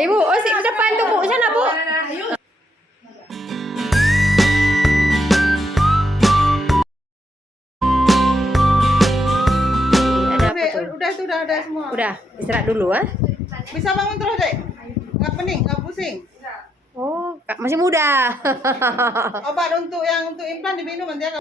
Ibu, oh si depan tuh Bu, sana Bu. Ada apa tuh? Udah semua. Udah, istirahat dulu ah. Bisa bangun terus, Dek. Nggak pening, nggak pusing. Oh, masih muda. Obat untuk implan diminum nanti ya.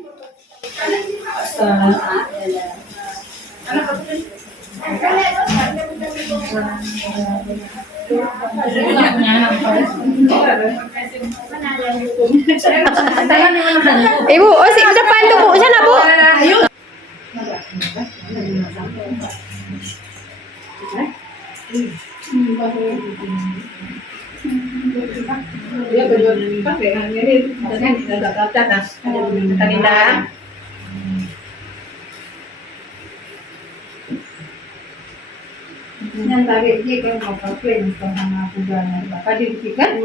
Ibu, oh si depan tuh Bu, sana Bu. Dia berdua kan ini ada kaca nah. Ada yang tarik dia kan mau pakai sama kudanya. Bapak dibuktikan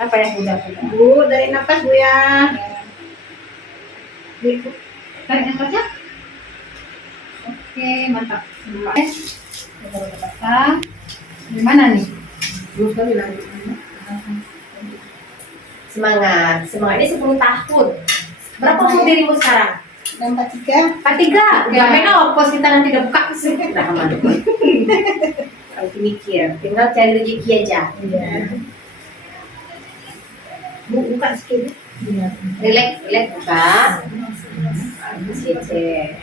apa yang kuda? Bu, dari nafas Bu ya. Tarik nafasnya. Oke, mantap. Coba gimana nih? Dua kali lagi. Semangat, semangat ini 10 tahun. Berapa umur dirimu sekarang? 43. 43. Udah menopause kita nanti udah buka sih. Udah aman. Kalau mikir, tinggal cari rezeki aja. Iya. Bu, buka sedikit. Relax buka. Cece.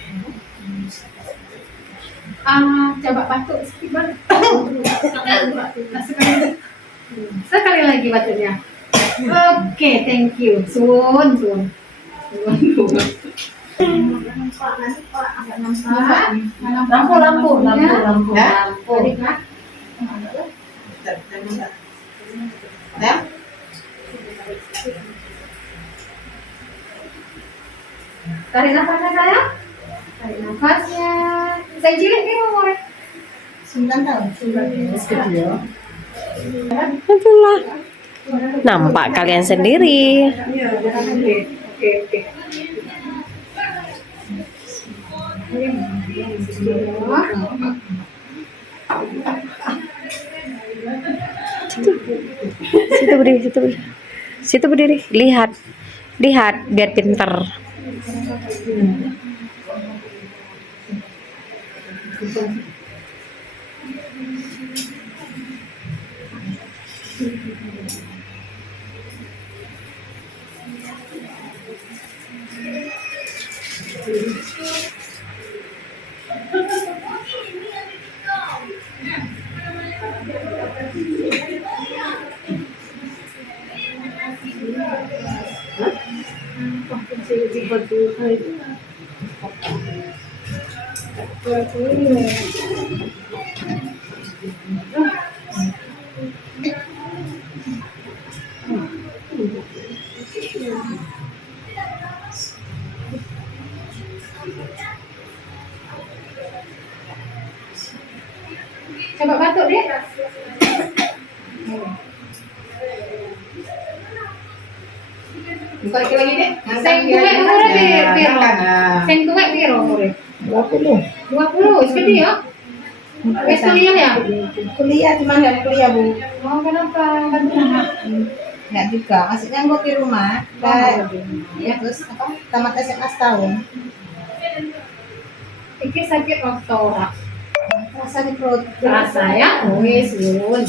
Coba batuk sedikit banget. Sekali lagi batuknya. Oke, thank you. Sun. Lampu. Ya. Tarik nafasnya saya. Tarik nafasnya. Saya cilik nih umurnya. 9 tahun. 9 tahun. Itulah. Nampak kalian sendiri. Iya, oke. Situ berdiri. Lihat biar pinter. Coba batuk deh. Buka lagi deh. Seng tuwek umurnya piro? Seng tuwek piro umurnya? 20. Segede ya? Wes kuliah ya? Kuliah cuma nggak kuliah Bu. Oh kenapa? Nggak juga. Maksudnya gue di rumah. Ya terus apa? Tamat SMA setahun. Iki sakit otot. Rasa di perut. Rasa ya? Wes yun.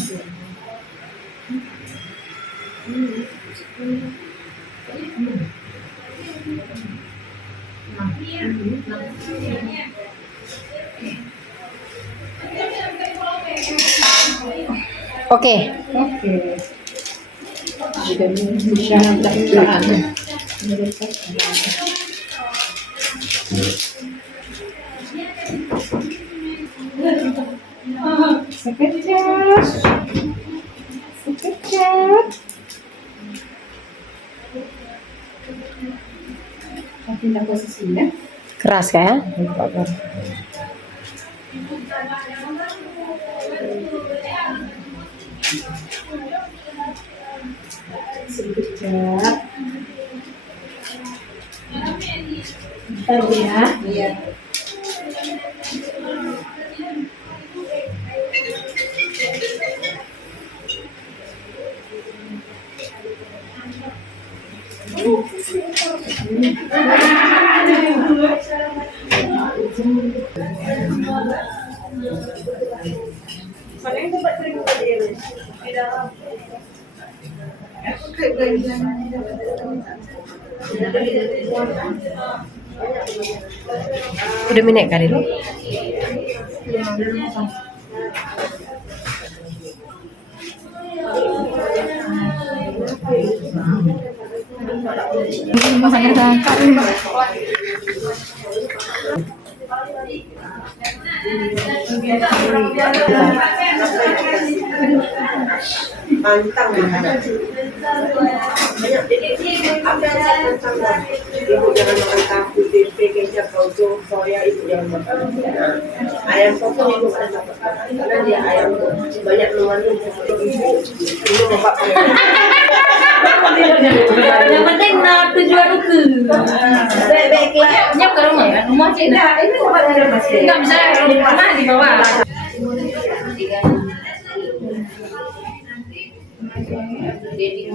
Oke. Bisa pelan. Sekejap. Pindah posisinya. Keras ya? Sekejap. Bentar ya. Iya. Udah minyak kali lo? Pantang banget. Banyak jadi apa yang saya tentang ibu jangan makan tahu tempe kecap kocok soya ibu jangan makan. Ayam potong ibu ada dapat karena dia ayam banyak mengandung ibu bapak Yang penting tujuan itu. baiklah. Nyok ke rumah ya, rumah sih. Nah ini bapak ada masih. Enggak bisa rumah di bawah. Jadi